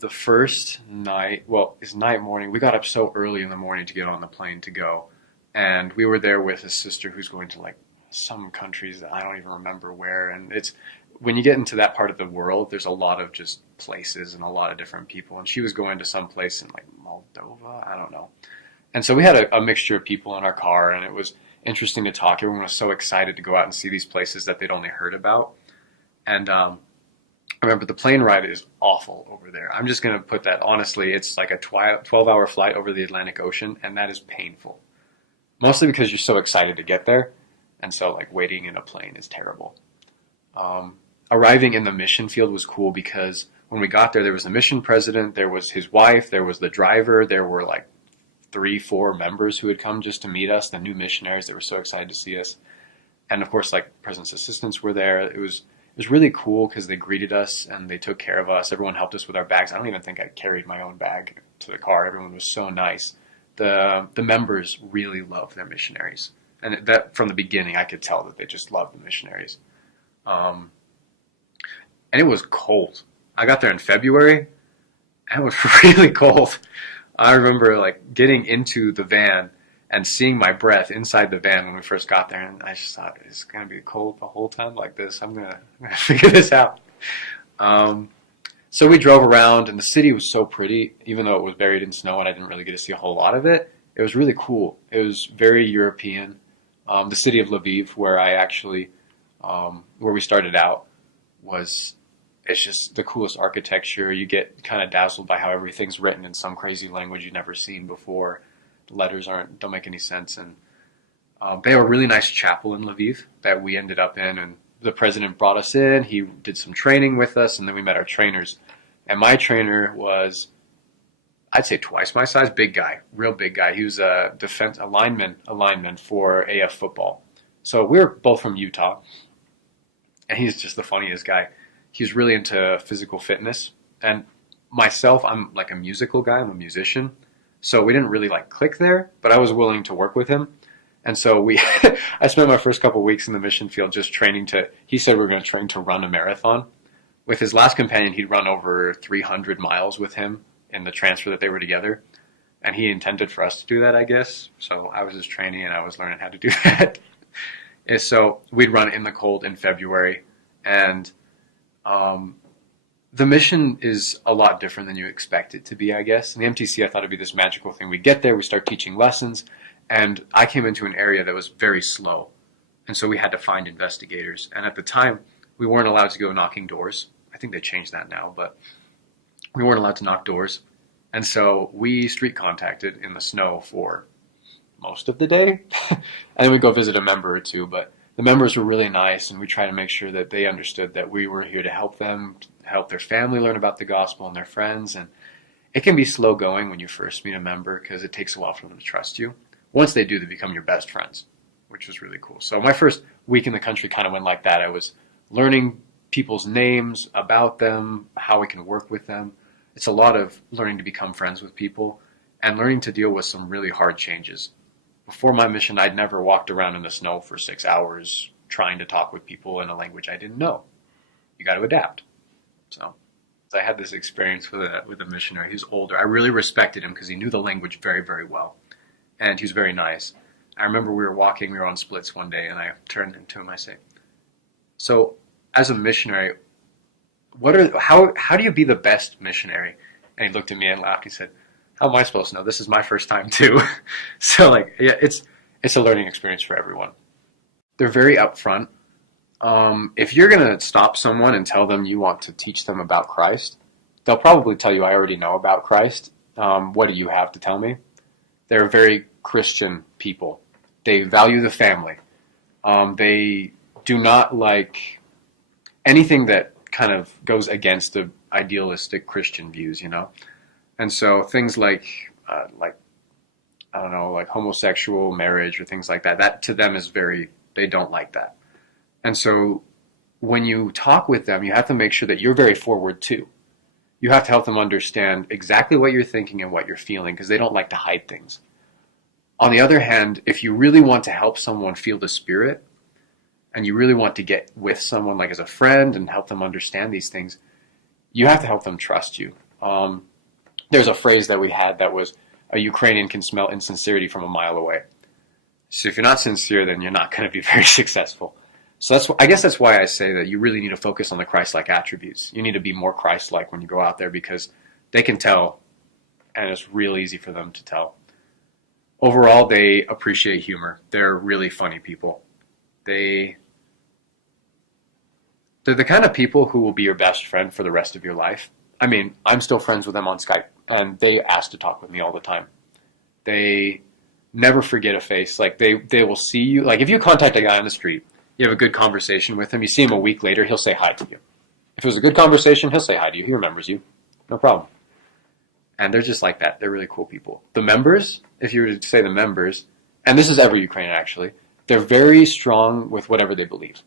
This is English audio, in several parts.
the first night, well, it's night morning. We got up so early in the morning to get on the plane to go. And we were there with a sister who's going to like some countries that I don't even remember where. And it's when you get into that part of the world, there's a lot of just places and a lot of different people. And she was going to some place in like Moldova, I don't know. And so we had a mixture of people in our car, and it was interesting to talk. Everyone was so excited to go out and see these places that they'd only heard about. And I remember the plane ride is awful over there. I'm just going to put that honestly. It's like a 12-hour flight over the Atlantic Ocean, and that is painful. Mostly because you're so excited to get there, and so like waiting in a plane is terrible. Arriving in the mission field was cool because when we got there, there was the mission president, there was his wife, there was the driver, there were like 3, 4 members who had come just to meet us, the new missionaries that were so excited to see us. And of course, like president's assistants were there. It was really cool because they greeted us and they took care of us. Everyone helped us with our bags. I don't even think I carried my own bag to the car. Everyone was so nice. The members really love their missionaries. And that from the beginning, I could tell that they just loved the missionaries. And it was cold. I got there in February, and it was really cold. I remember like getting into the van and seeing my breath inside the van when we first got there, and I just thought, it's going to be cold the whole time like this. I'm gonna figure this out. So we drove around, and the city was so pretty, even though it was buried in snow and I didn't really get to see a whole lot of it. It was really cool. It was very European. The city of Lviv, where I actually, where we started out, it's just the coolest architecture. You get kind of dazzled by how everything's written in some crazy language you've never seen before. The letters don't make any sense. And they have a really nice chapel in Lviv that we ended up in, and the president brought us in. He did some training with us, and then we met our trainers. And my trainer was, I'd say twice my size, big guy, real big guy. He was a lineman for AF football. So we were both from Utah, and he's just the funniest guy. He's really into physical fitness. And myself, I'm like a musical guy. I'm a musician. So we didn't really like click there, but I was willing to work with him. And so I spent my first couple of weeks in the mission field just training he said we were going to train to run a marathon. With his last companion, he'd run over 300 miles with him in the transfer that they were together. And he intended for us to do that, I guess. So I was just training and I was learning how to do that. And so we'd run in the cold in February. And the mission is a lot different than you expect it to be, I guess. In the MTC, I thought it'd be this magical thing. We get there, we start teaching lessons, and I came into an area that was very slow. And so we had to find investigators. And at the time, we weren't allowed to go knocking doors. I think they changed that now, but we weren't allowed to knock doors. And so we street contacted in the snow for most of the day. And then we'd go visit a member or two, but the members were really nice, and we tried to make sure that they understood that we were here to help them, help their family learn about the gospel and their friends. And it can be slow going when you first meet a member because it takes a while for them to trust you. Once they do, they become your best friends, which was really cool. So my first week in the country kind of went like that. I was learning people's names, about them, how we can work with them. It's a lot of learning to become friends with people and learning to deal with some really hard changes. Before my mission, I'd never walked around in the snow for 6 hours trying to talk with people in a language I didn't know. You got to adapt. So I had this experience with a missionary. He was older. I really respected him because he knew the language very, very well. And he was very nice. I remember we were on splits one day, and I turned to him, I say, so as a missionary, how do you be the best missionary? And he looked at me and laughed. He said, how am I supposed to know? This is my first time too. So yeah, it's a learning experience for everyone. They're very upfront. If you're going to stop someone and tell them you want to teach them about Christ, they'll probably tell you, I already know about Christ. What do you have to tell me? They're very Christian people. They value the family. They do not like anything that kind of goes against the idealistic Christian views, And so things like I don't know, like homosexual marriage or things like that, that to them is they don't like that. And so when you talk with them, you have to make sure that you're very forward too. You have to help them understand exactly what you're thinking and what you're feeling because they don't like to hide things. On the other hand, if you really want to help someone feel the Spirit and you really want to get with someone like as a friend and help them understand these things, you have to help them trust you. There's a phrase that we had that was, a Ukrainian can smell insincerity from a mile away. So if you're not sincere, then you're not going to be very successful. So I guess that's why I say that you really need to focus on the Christ-like attributes. You need to be more Christ-like when you go out there, because they can tell, and it's real easy for them to tell. Overall, they appreciate humor. They're really funny people. They're the kind of people who will be your best friend for the rest of your life. I mean, I'm still friends with them on Skype, and they ask to talk with me all the time. They never forget a face. Like, they will see you. Like, if you contact a guy on the street, you have a good conversation with him, you see him a week later, he'll say hi to you. If it was a good conversation, he'll say hi to you. He remembers you. No problem. And they're just like that. They're really cool people. The members, if you were to say the members, and this is every Ukrainian actually, they're very strong with whatever they believe.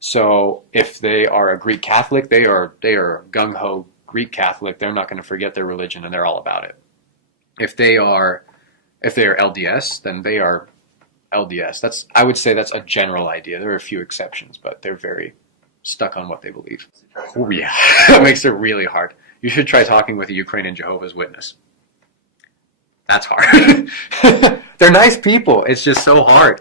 So if they are a Greek Catholic, they are gung-ho Greek Catholic. They're not going to forget their religion, and they're all about it. If they are LDS, then they are LDS. I would say that's a general idea. There are a few exceptions, but they're very stuck on what they believe. Oh yeah, that makes it really hard. You should try talking with a Ukrainian Jehovah's Witness. That's hard. They're nice people. It's just so hard.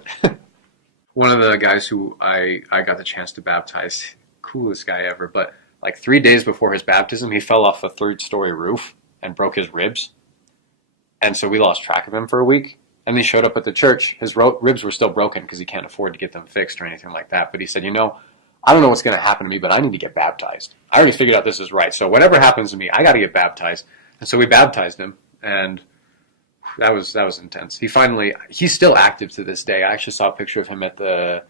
One of the guys who I got the chance to baptize, coolest guy ever, but like 3 days before his baptism, he fell off a 3rd-story roof and broke his ribs. And so we lost track of him for a week. And he showed up at the church. His ribs were still broken because he can't afford to get them fixed or anything like that. But he said, I don't know what's going to happen to me, but I need to get baptized. I already figured out this is right. So whatever happens to me, I got to get baptized. And so we baptized him. And that was intense. He's still active to this day. I actually saw a picture of him they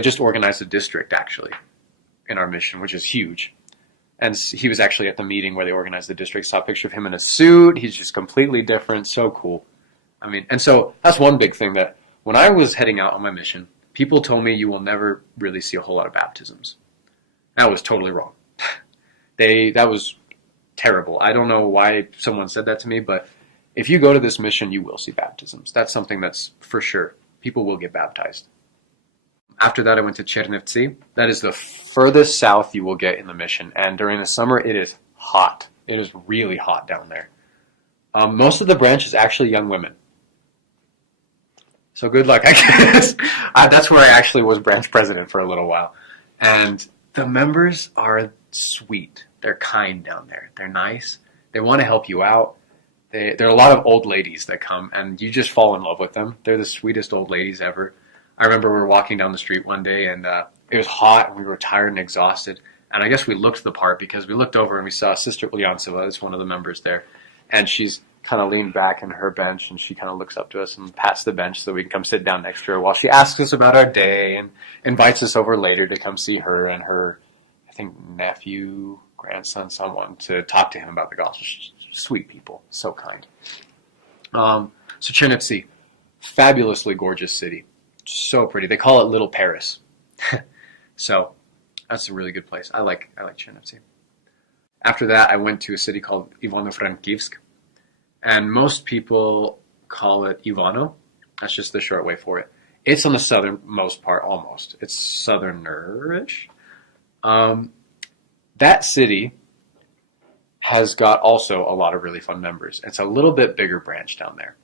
just organized a district actually in our mission, which is huge. And he was actually at the meeting where they organized the district. Saw a picture of him in a suit. He's just completely different. So cool. I mean, and so that's one big thing that when I was heading out on my mission, people told me you will never really see a whole lot of baptisms. That was totally wrong. That was terrible. I don't know why someone said that to me, but if you go to this mission, you will see baptisms. That's something that's for sure. People will get baptized. After that, I went to Chernivtsi. That is the furthest south you will get in the mission. And during the summer, it is hot. It is really hot down there. Most of the branch is actually young women. So good luck, I guess. That's where I actually was branch president for a little while. And the members are sweet. They're kind down there. They're nice. They want to help you out. There are a lot of old ladies that come, and you just fall in love with them. They're the sweetest old ladies ever. I remember we were walking down the street one day, and it was hot, and we were tired and exhausted. And I guess we looked the part because we looked over and we saw Sister Ulyansova, that's one of the members there. And she's kind of leaned back in her bench, and she kind of looks up to us and pats the bench so we can come sit down next to her while she asks us about our day and invites us over later to come see her and her, I think, nephew, grandson, someone, to talk to him about the gospel. Sweet people. So kind. So Chernivtsi, fabulously gorgeous city. So pretty. They call it Little Paris. So that's a really good place. I like Chernivtsi. After that, I went to a city called Ivano-Frankivsk. And most people call it Ivano. That's just the short way for it. It's on the southernmost part, almost. It's southerner-ish. That city has got also a lot of really fun members. It's a little bit bigger branch down there.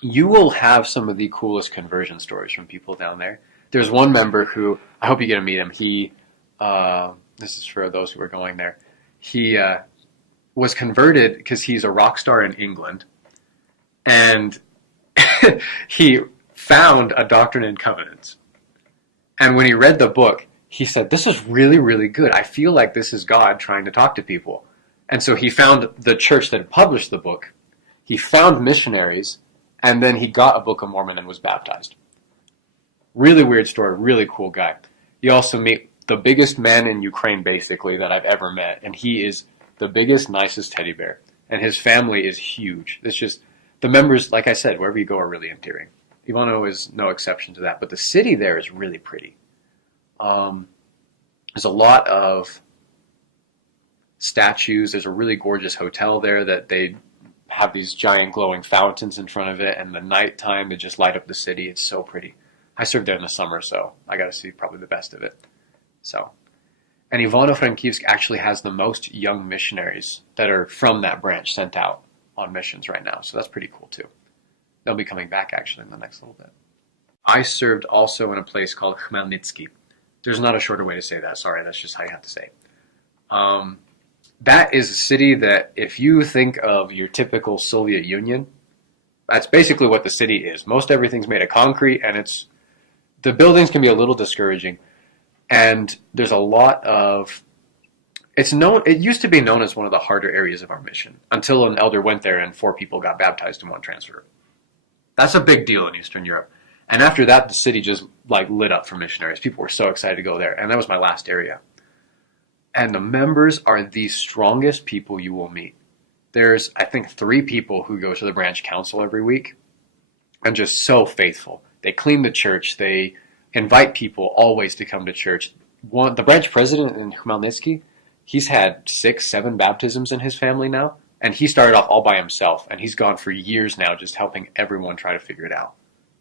You will have some of the coolest conversion stories from people down there. There's one member who, I hope you get to meet him. This is for those who are going there. He was converted because he's a rock star in England. And he found a Doctrine and Covenants. And when he read the book, he said, this is really, really good. I feel like this is God trying to talk to people. And so he found the church that had published the book. He found missionaries. And then he got a Book of Mormon and was baptized. Really weird story, really cool guy. You also meet the biggest man in Ukraine, basically, that I've ever met. And he is the biggest, nicest teddy bear. And his family is huge. It's just, the members, like I said, wherever you go are really endearing. Ivano is no exception to that. But the city there is really pretty. There's a lot of statues. There's a really gorgeous hotel there that they have these giant glowing fountains in front of it, and the nighttime they just light up the city. It's so pretty. I served there in the summer, so I got to see probably the best of it. So, And Ivano-Frankivsk actually has the most young missionaries that are from that branch sent out on missions right now. So that's pretty cool too. They'll be coming back actually in the next little bit. I served also in a place called Khmelnytsky. There's not a shorter way to say that. Sorry, that's just how you have to say it. That is a city that if you think of your typical Soviet Union, that's basically what the city is. Most everything's made of concrete, and the buildings can be a little discouraging. And there's a lot of it used to be known as one of the harder areas of our mission until an elder went there and 4 people got baptized in one transfer. That's a big deal in Eastern Europe. And after that, the city just like lit up for missionaries. People were so excited to go there. And that was my last area. And the members are the strongest people you will meet. There's, I think, 3 people who go to the branch council every week and just so faithful. They clean the church. They invite people always to come to church. The branch president in Khmelnytsky, he's had 6, 7 baptisms in his family now. And he started off all by himself. And he's gone for years now just helping everyone try to figure it out.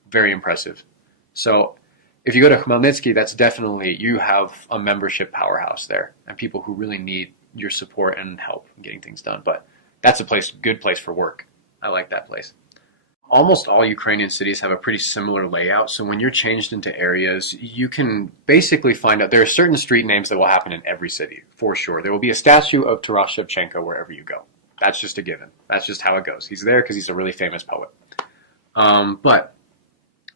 Very impressive. So if you go to Khmelnytsky, that's definitely, you have a membership powerhouse there and people who really need your support and help in getting things done. But that's a good place for work. I like that place. Almost all Ukrainian cities have a pretty similar layout. So when you're changed into areas, you can basically find out there are certain street names that will happen in every city, for sure. There will be a statue of Taras Shevchenko wherever you go. That's just a given. That's just how it goes. He's there because he's a really famous poet. But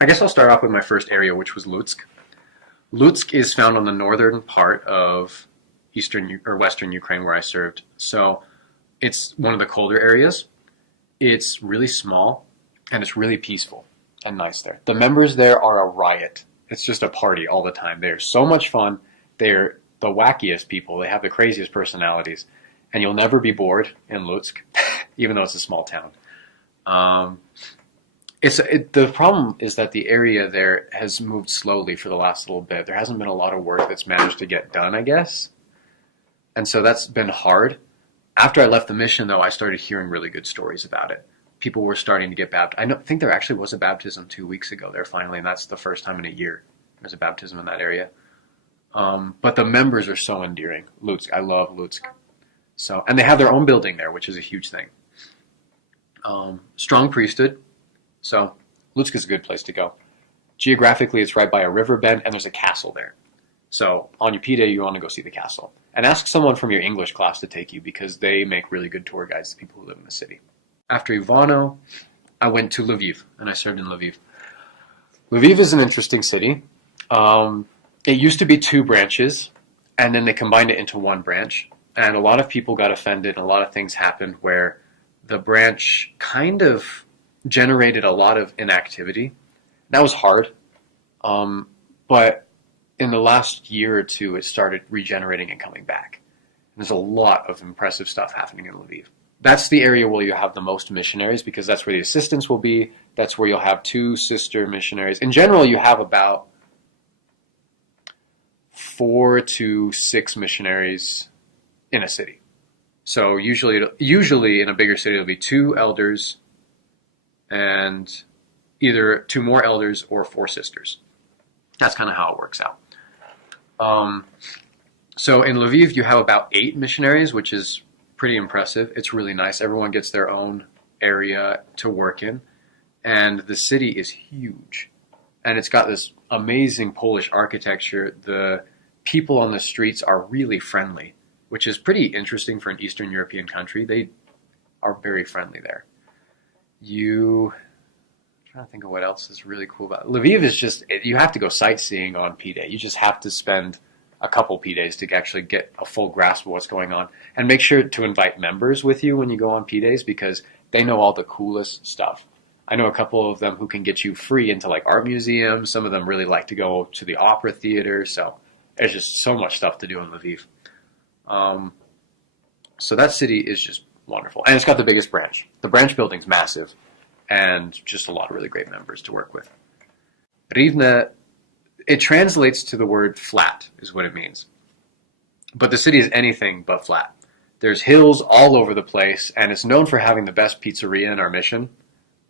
I guess I'll start off with my first area, which was Lutsk. Lutsk is found on the northern part of western Ukraine where I served. So it's one of the colder areas. It's really small and it's really peaceful and nice there. The members there are a riot. It's just a party all the time. They're so much fun. They're the wackiest people. They have the craziest personalities. And you'll never be bored in Lutsk, even though it's a small town. The problem is that the area there has moved slowly for the last little bit. There hasn't been a lot of work that's managed to get done, I guess. And so that's been hard. After I left the mission, though, I started hearing really good stories about it. People were starting to get baptized. I think there actually was a baptism 2 weeks ago there finally, and that's the first time in a year there's a baptism in that area. But the members are so endearing. Lutsk, I love Lutsk. And they have their own building there, which is a huge thing. Strong priesthood. So Lutsk is a good place to go. Geographically, it's right by a river bend, and there's a castle there. So on your P-Day, you want to go see the castle. And ask someone from your English class to take you, because they make really good tour guides to people who live in the city. After Ivano, I went to Lviv, and I served in Lviv. Lviv is an interesting city. It used to be 2 branches, and then they combined it into 1 branch. And a lot of people got offended, and a lot of things happened where the branch kind of generated a lot of inactivity. That was hard. But in the last year or 2, it started regenerating and coming back. There's a lot of impressive stuff happening in Lviv. That's the area where you have the most missionaries, because that's where the assistants will be. That's where you'll have 2 sister missionaries. In general, you have about 4 to 6 missionaries in a city. So usually in a bigger city, it'll be 2 elders and either 2 more elders or 4 sisters. That's kind of how it works out. So in Lviv, you have about 8 missionaries, which is pretty impressive. It's really nice. Everyone gets their own area to work in. And the city is huge. And it's got this amazing Polish architecture. The people on the streets are really friendly, which is pretty interesting for an Eastern European country. They are very friendly there. I'm trying to think of what else is really cool about it. Lviv is just, you have to go sightseeing on P-Day. You just have to spend a couple P-Days to actually get a full grasp of what's going on. And make sure to invite members with you when you go on P-Days, because they know all the coolest stuff. I know a couple of them who can get you free into like art museums. Some of them really like to go to the opera theater. So there's just so much stuff to do in Lviv. So that city is just wonderful. And it's got the biggest branch. The branch building's massive. And just a lot of really great members to work with. Rivne, it translates to the word flat, is what it means. But the city is anything but flat. There's hills all over the place, and it's known for having the best pizzeria in our mission.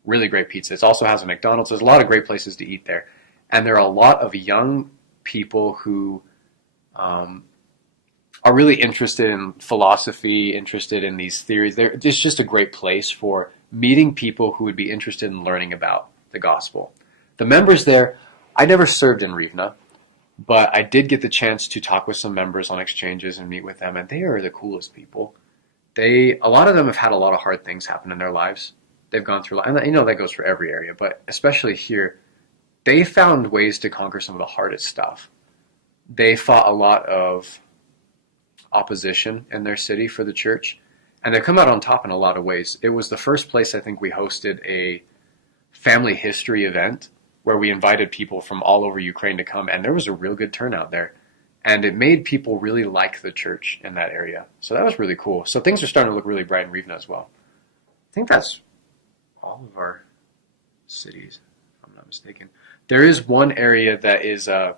Really great pizza. It also has a McDonald's. There's a lot of great places to eat there. And there are a lot of young people who are really interested in philosophy, interested in these theories. It's just a great place for meeting people who would be interested in learning about the gospel. The members there, I never served in Rivne, but I did get the chance to talk with some members on exchanges and meet with them, and they are the coolest people. A lot of them have had a lot of hard things happen in their lives. They've gone through, and that goes for every area, but especially here, they found ways to conquer some of the hardest stuff. They fought a lot of opposition in their city for the church, and they come out on top in a lot of ways. It was the first place I think we hosted a family history event where we invited people from all over Ukraine to come, and there was a real good turnout there. And it made people really like the church in that area. So that was really cool. So things are starting to look really bright in Rivne as well. I think that's all of our cities, if I'm not mistaken. There is one area that is, I'm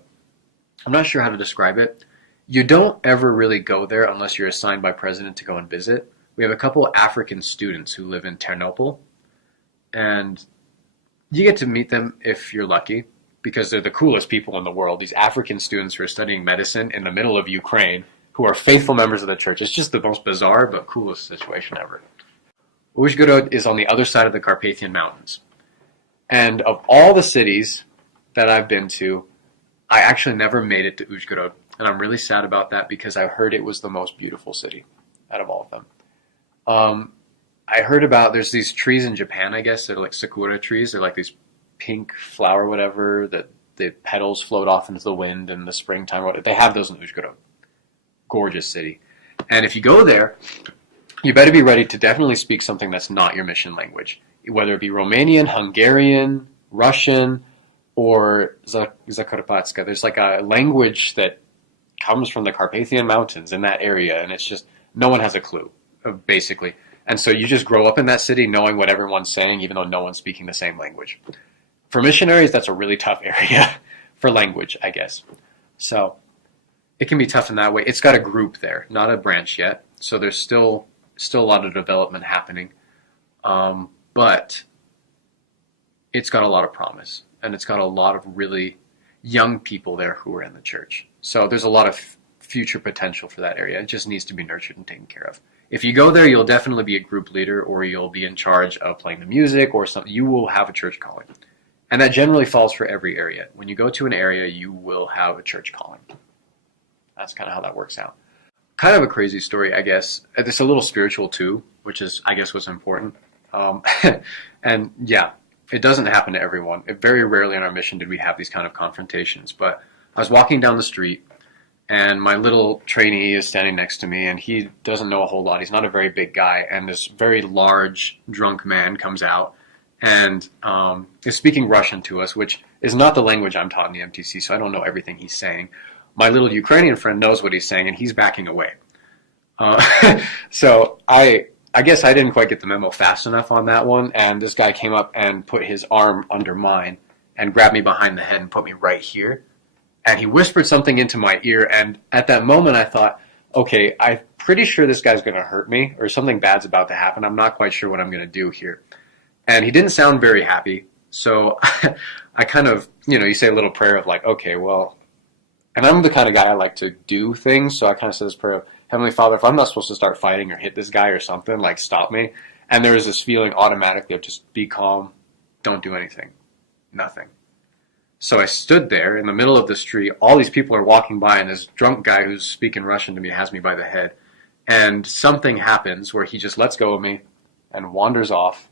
not sure how to describe it. You don't ever really go there unless you're assigned by president to go and visit. We have a couple of African students who live in Ternopil, and you get to meet them if you're lucky, because they're the coolest people in the world. These African students who are studying medicine in the middle of Ukraine, who are faithful members of the church. It's just the most bizarre but coolest situation ever. Uzhgorod is on the other side of the Carpathian Mountains. And of all the cities that I've been to, I actually never made it to Uzhgorod. And I'm really sad about that because I heard it was the most beautiful city out of all of them. I heard about, there's these trees in Japan, I guess. They're like sakura trees. They're like these pink flower, whatever, that the petals float off into the wind in the springtime. They have those in Uzhgorod. Gorgeous city. And if you go there, you better be ready to definitely speak something that's not your mission language, whether it be Romanian, Hungarian, Russian, or Zakarpatska. There's like a language that comes from the Carpathian Mountains in that area, and it's just, no one has a clue, basically. And so you just grow up in that city knowing what everyone's saying, even though no one's speaking the same language. For missionaries, that's a really tough area for language, I guess. So it can be tough in that way. It's got a group there, not a branch yet. So there's still a lot of development happening. But it's got a lot of promise. And it's got a lot of really young people there who are in the church. So there's a lot of future potential for that area. It just needs to be nurtured and taken care of. If you go there, you'll definitely be a group leader, or you'll be in charge of playing the music, or something. You will have a church calling. And that generally falls for every area. When you go to an area, you will have a church calling. That's kind of how that works out. Kind of a crazy story, I guess. It's a little spiritual too, which is, I guess, what's important. And yeah, it doesn't happen to everyone. Very rarely on our mission did we have these kind of confrontations. But I was walking down the street, and my little trainee is standing next to me, and he doesn't know a whole lot. He's not a very big guy, and this very large, drunk man comes out and is speaking Russian to us, which is not the language I'm taught in the MTC, so I don't know everything he's saying. My little Ukrainian friend knows what he's saying, and he's backing away. So I guess I didn't quite get the memo fast enough on that one, and this guy came up and put his arm under mine and grabbed me behind the head and put me right here. And he whispered something into my ear, and at that moment I thought, okay, I'm pretty sure this guy's going to hurt me, or something bad's about to happen. I'm not quite sure what I'm going to do here. And he didn't sound very happy, so I kind of, you say a little prayer of like, okay, well, and I'm the kind of guy I like to do things, so I kind of said this prayer of, Heavenly Father, if I'm not supposed to start fighting or hit this guy or something, like stop me. And there was this feeling automatically of just be calm, don't do anything, nothing. So I stood there in the middle of the street. All these people are walking by, and this drunk guy who's speaking Russian to me has me by the head. And something happens where he just lets go of me and wanders off.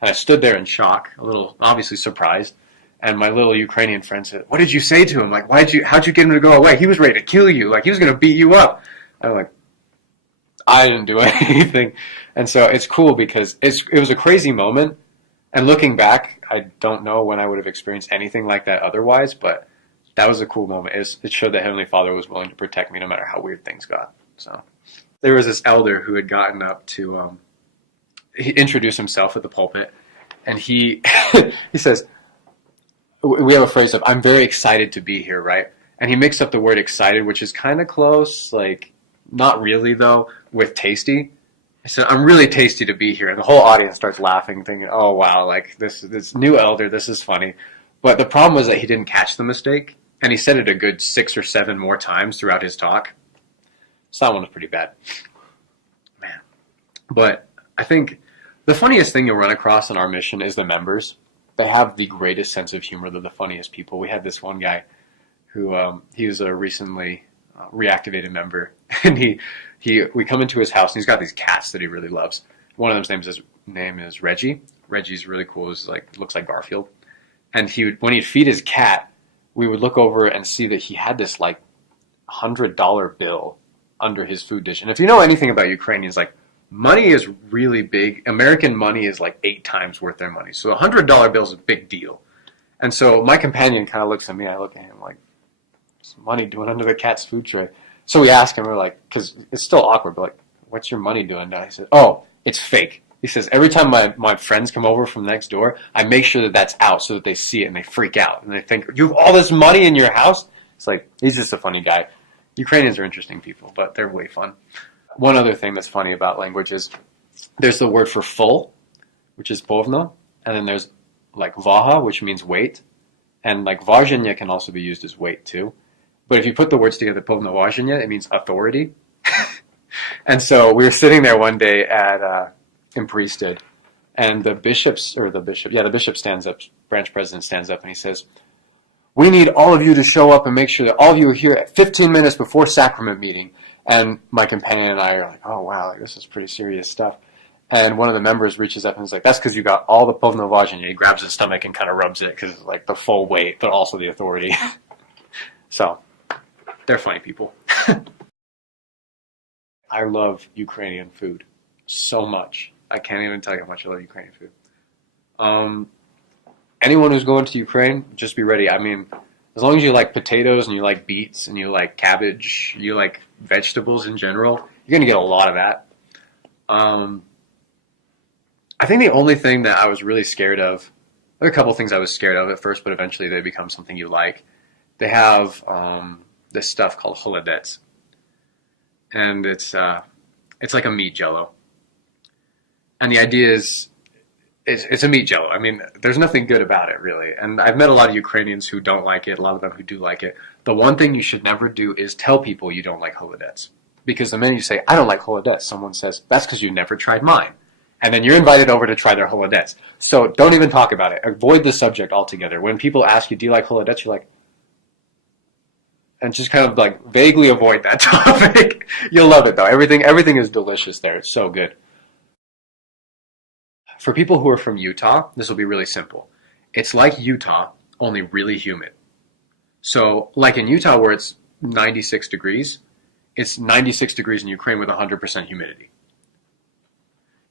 And I stood there in shock, a little obviously surprised. And my little Ukrainian friend said, "What did you say to him? Like, how'd you get him to go away? He was ready to kill you. Like, he was going to beat you up." I'm like, I didn't do anything. And so it's cool because it was a crazy moment. And looking back, I don't know when I would have experienced anything like that otherwise, but that was a cool moment. It showed that Heavenly Father was willing to protect me no matter how weird things got. So there was this elder who had gotten up to he introduced himself at the pulpit, and he he says, we have a phrase of, "I'm very excited to be here," right? And he mixed up the word excited, which is kind of close, like not really though, with tasty. I said, "I'm really tasty to be here." And the whole audience starts laughing, thinking, "Oh, wow, like this new elder, this is funny." But the problem was that he didn't catch the mistake, and he said it a good 6 or 7 more times throughout his talk. So that one was pretty bad. Man. But I think the funniest thing you'll run across on our mission is the members. They have the greatest sense of humor. They're the funniest people. We had this one guy who he was a recently reactivated member, and we come into his house, and he's got these cats that he really loves. One of them's name is Reggie. Reggie's really cool. He's looks like Garfield. And when he'd feed his cat, we would look over and see that he had this like $100 bill under his food dish. And if you know anything about Ukrainians, like money is really big. American money is like 8 times worth their money. So $100 bill is a big deal. And so my companion kind of looks at me. I look at him like, what's money doing under the cat's food tray? So we ask him, we're like, because it's still awkward, but like, what's your money doing now? He said, oh, it's fake. He says, every time my friends come over from next door, I make sure that that's out so that they see it and they freak out. And they think, you have all this money in your house? It's like, he's just a funny guy. Ukrainians are interesting people, but they're way fun. One other thing that's funny about language is there's the word for full, which is povno, and then there's like vaha, which means weight, and like vazhenya can also be used as weight too. But if you put the words together, povno vazhenya, it means authority. And so we were sitting there one day in priesthood, and the bishop stands up, branch president stands up, and he says, we need all of you to show up and make sure that all of you are here at 15 minutes before sacrament meeting. And my companion and I are like, oh wow, like, this is pretty serious stuff. And one of the members reaches up and is like, that's because you got all the povno vazhenya. He grabs his stomach and kind of rubs it because it's like the full weight, but also the authority. So, they're funny people. I love Ukrainian food so much. I can't even tell you how much I love Ukrainian food. Anyone who's going to Ukraine, just be ready. I mean, as long as you like potatoes and you like beets and you like cabbage, you like vegetables in general, you're going to get a lot of that. I think the only thing that I was really scared of, there are a couple things I was scared of at first, but eventually they become something you like. They have this stuff called holodets. And it's like a meat jello. And the idea is, it's a meat jello. I mean, there's nothing good about it, really. And I've met a lot of Ukrainians who don't like it, a lot of them who do like it. The one thing you should never do is tell people you don't like holodets. Because the minute you say, I don't like holodets, someone says, that's because you never tried mine. And then you're invited over to try their holodets. So don't even talk about it. Avoid the subject altogether. When people ask you, do you like holodets? You're like, and just kind of like vaguely avoid that topic. You'll love it, though. Everything is delicious there. It's so good. For people who are from Utah, this will be really simple. It's like Utah, only really humid. So, like in Utah where it's 96 degrees, it's 96 degrees in Ukraine with 100% humidity.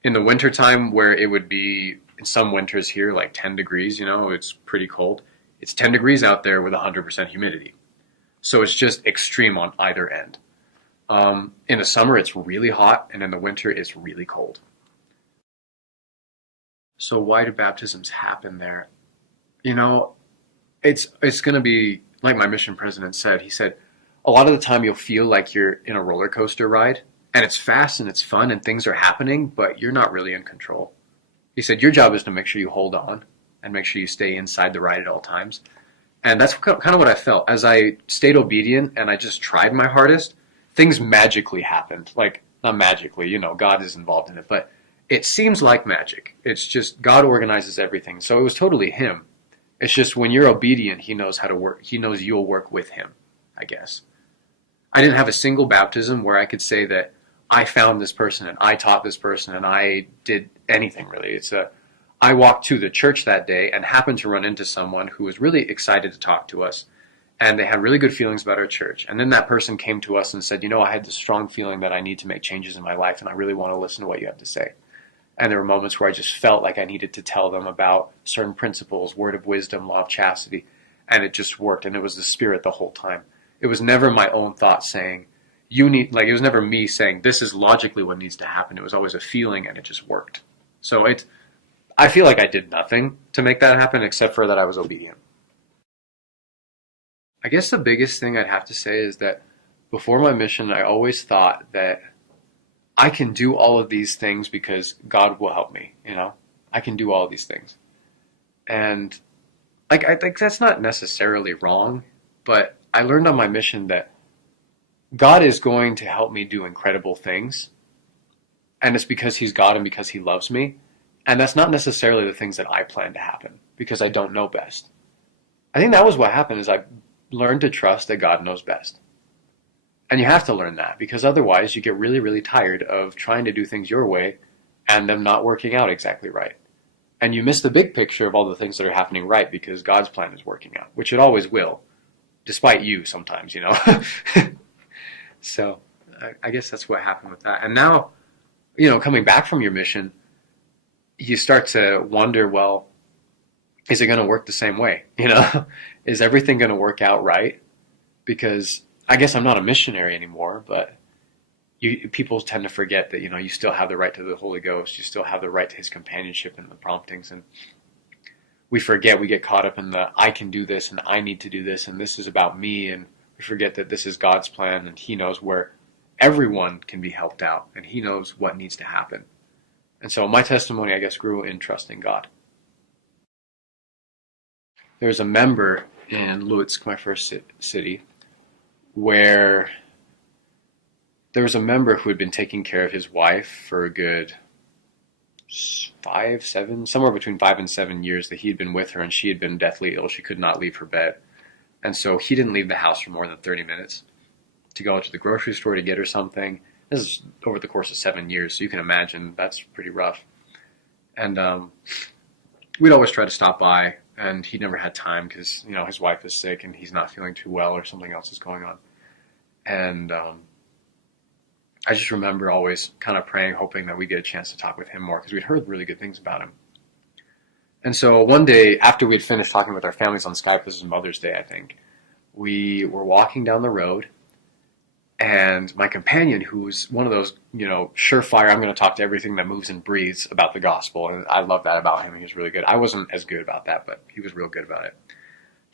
In the wintertime where it would be, in some winters here, like 10 degrees, it's pretty cold. It's 10 degrees out there with 100% humidity. So it's just extreme on either end. In the summer, it's really hot, and in the winter, it's really cold. So why do baptisms happen there? It's going to be, like my mission president said, he said, a lot of the time you'll feel like you're in a roller coaster ride, and it's fast and it's fun and things are happening, but you're not really in control. He said, your job is to make sure you hold on and make sure you stay inside the ride at all times. And that's kind of what I felt. As I stayed obedient and I just tried my hardest, things magically happened. Like, not magically, God is involved in it, but it seems like magic. It's just God organizes everything. So it was totally Him. It's just when you're obedient, He knows how to work. He knows you'll work with Him, I guess. I didn't have a single baptism where I could say that I found this person and I taught this person and I did anything really. I walked to the church that day and happened to run into someone who was really excited to talk to us. And they had really good feelings about our church. And then that person came to us and said, I had this strong feeling that I need to make changes in my life and I really want to listen to what you have to say. And there were moments where I just felt like I needed to tell them about certain principles, word of wisdom, law of chastity. And it just worked. And it was the Spirit the whole time. It was never my own thought saying, it was never me saying, this is logically what needs to happen. It was always a feeling and it just worked. So I feel like I did nothing to make that happen except for that I was obedient. I guess the biggest thing I'd have to say is that before my mission, I always thought that I can do all of these things because God will help me, I can do all of these things. And I think that's not necessarily wrong, but I learned on my mission that God is going to help me do incredible things, and it's because he's God and because he loves me, and that's not necessarily the things that I plan to happen, because I don't know best. I think that was what happened, is I learned to trust that God knows best. And you have to learn that, because otherwise you get really, really tired of trying to do things your way and them not working out exactly right. And you miss the big picture of all the things that are happening right, because God's plan is working out, which it always will, despite you sometimes, So I guess that's what happened with that. And now, coming back from your mission, you start to wonder, well, is it going to work the same way? Is everything going to work out right? Because I guess I'm not a missionary anymore, but people tend to forget that, you still have the right to the Holy Ghost. You still have the right to his companionship and the promptings. And we forget, we get caught up in the, I can do this and I need to do this and this is about me. And we forget that this is God's plan and he knows where everyone can be helped out and he knows what needs to happen. And so my testimony, I guess, grew in trusting God. There's a member in Lutsk, my first city, where there was a member who had been taking care of his wife for a good somewhere between 5 and 7 years that he had been with her, and she had been deathly ill. She could not leave her bed. And so he didn't leave the house for more than 30 minutes to go to the grocery store to get her something. This is over the course of 7 years, so you can imagine that's pretty rough. And we'd always try to stop by, and he never had time because, his wife is sick and he's not feeling too well or something else is going on. And I just remember always kind of praying, hoping that we'd get a chance to talk with him more because we'd heard really good things about him. And so one day, after we'd finished talking with our families on Skype, this was Mother's Day, I think, we were walking down the road, and my companion, who's one of those, surefire, I'm going to talk to everything that moves and breathes about the gospel, and I love that about him. He was really good. I wasn't as good about that, but he was real good about it.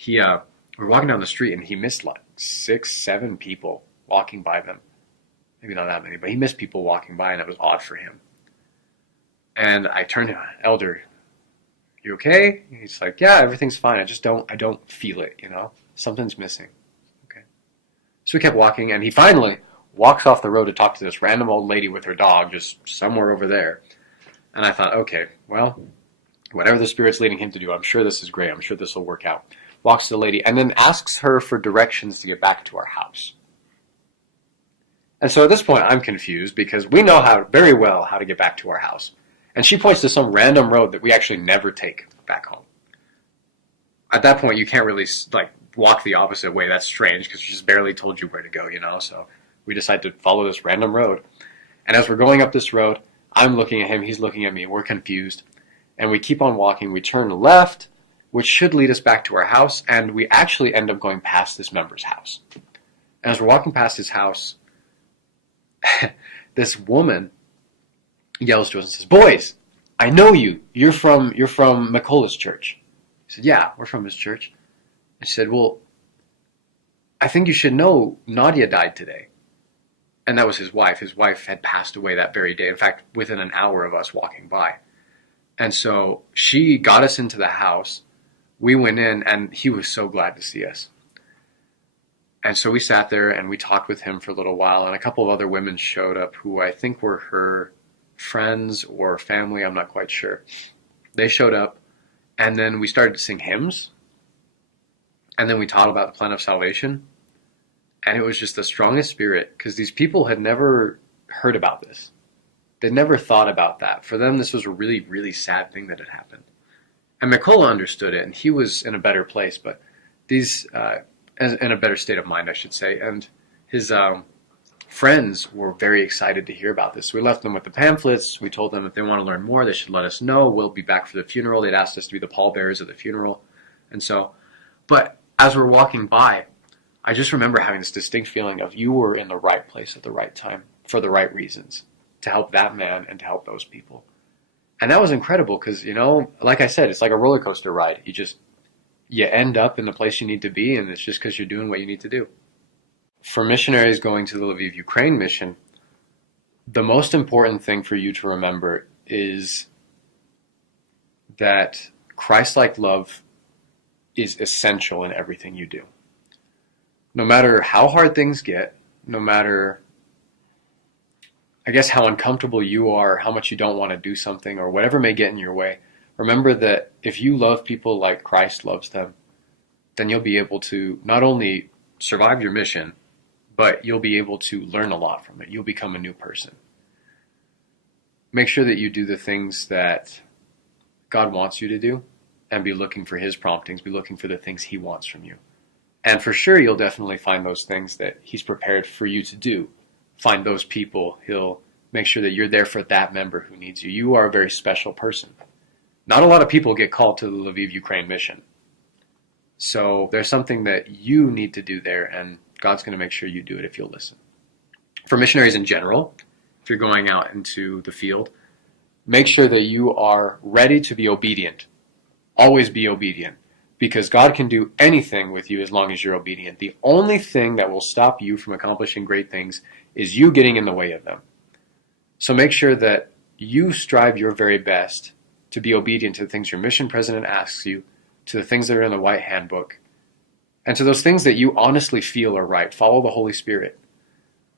We were walking down the street, and he missed like 6, 7 people walking by them. Maybe not that many, but he missed people walking by, and it was odd for him. And I turned to him, Elder, you okay? He's like, yeah, everything's fine. I don't feel it, Something's missing. Okay. So we kept walking, and he finally walks off the road to talk to this random old lady with her dog just somewhere over there. And I thought, okay, well, whatever the Spirit's leading him to do, I'm sure this is great. I'm sure this will work out. Walks to the lady, and then asks her for directions to get back to our house. And so at this point, I'm confused because we know very well how to get back to our house. And she points to some random road that we actually never take back home. At that point, you can't really walk the opposite way. That's strange because she just barely told you where to go, So we decide to follow this random road. And as we're going up this road, I'm looking at him, he's looking at me, we're confused. And we keep on walking. We turn left, which should lead us back to our house, and we actually end up going past this member's house. And as we're walking past his house, this woman yells to us and says, "Boys, I know you. You're from McCullough's church." He said, "Yeah, we're from his church." I said, "Well, I think you should know Nadia died today." And that was his wife. His wife had passed away that very day. In fact, within an hour of us walking by. And so she got us into the house. We went in, and he was so glad to see us. And so we sat there and we talked with him for a little while, and a couple of other women showed up who I think were her friends or family, I'm not quite sure. They showed up, and then we started to sing hymns, and then we taught about the plan of salvation, and it was just the strongest spirit, because these people had never heard about this. They'd never thought about that. For them, this was a really, really sad thing that had happened. And McCullough understood it, and he was in a better place, but these... in a better state of mind, I should say. And his friends were very excited to hear about this. We left them with the pamphlets. We told them if they want to learn more, they should let us know. We'll be back for the funeral. They'd asked us to be the pallbearers of the funeral. And so, but as we're walking by, I just remember having this distinct feeling of you were in the right place at the right time for the right reasons to help that man and to help those people. And that was incredible because, like I said, it's like a roller coaster ride. You end up in the place you need to be, and it's just because you're doing what you need to do. For missionaries going to the Lviv Ukraine mission, the most important thing for you to remember is that Christ-like love is essential in everything you do. No matter how hard things get, no matter, I guess, how uncomfortable you are, how much you don't want to do something, or whatever may get in your way, remember that if you love people like Christ loves them, then you'll be able to not only survive your mission, but you'll be able to learn a lot from it. You'll become a new person. Make sure that you do the things that God wants you to do, and be looking for his promptings, be looking for the things he wants from you. And for sure, you'll definitely find those things that he's prepared for you to do. Find those people. He'll make sure that you're there for that member who needs you. You are a very special person. Not a lot of people get called to the Lviv Ukraine mission. So there's something that you need to do there, and God's going to make sure you do it if you'll listen. For missionaries in general, if you're going out into the field, make sure that you are ready to be obedient. Always be obedient, because God can do anything with you as long as you're obedient. The only thing that will stop you from accomplishing great things is you getting in the way of them. So make sure that you strive your very best to be obedient to the things your mission president asks you, to the things that are in the White Handbook, and to those things that you honestly feel are right. Follow the Holy Spirit.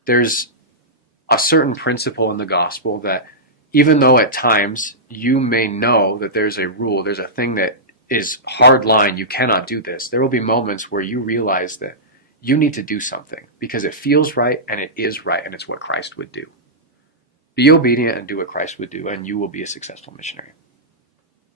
There's a certain principle in the gospel that even though at times you may know that there's a rule, there's a thing that is hard line, you cannot do this, there will be moments where you realize that you need to do something because it feels right and it is right and it's what Christ would do. Be obedient and do what Christ would do, and you will be a successful missionary.